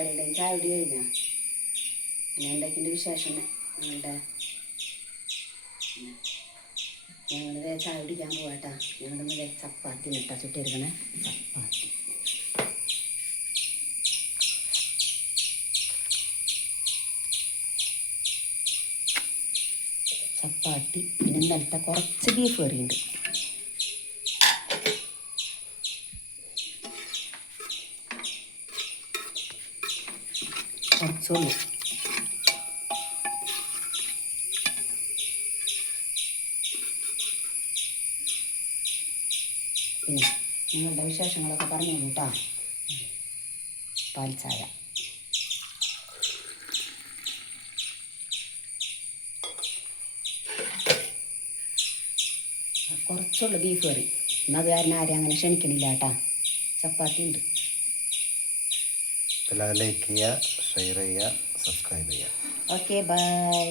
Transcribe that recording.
എല്ലാവരുടെയും ചായ കുടി കഴിഞ്ഞാൽ പിന്നെ എന്തൊക്കെയുണ്ട് വിശേഷം ഞങ്ങളിത് ചായ കുടിക്കാൻ പോവാട്ടാ. ഞങ്ങളിന്ന് ചപ്പാത്തി ഇട്ടാ ചുട്ടിരിക്കണേ ചപ്പാത്തി. ചപ്പാത്തി പിന്നെ ഇന്നലത്തെ കുറച്ച് ബീഫ് കറിയുണ്ട്. കുറച്ചുള്ളൂ. പിന്നെ നിങ്ങളുടെ വിശേഷങ്ങളൊക്കെ പറഞ്ഞു കേട്ടാ. പാൽ ചായ കുറച്ചുള്ളൂ ബീഫ് കറി. എന്നാൽ അത് കാരണം ആരെയും അങ്ങനെ ക്ഷണിക്കണില്ല കേട്ടാ. ചപ്പാത്തി ഉണ്ട്. ലൈക്ക് ചെയ്യുക, ഷെയർ ചെയ്യുക, സബ്സ്ക്രൈബ് ചെയ്യുക. Okay bye.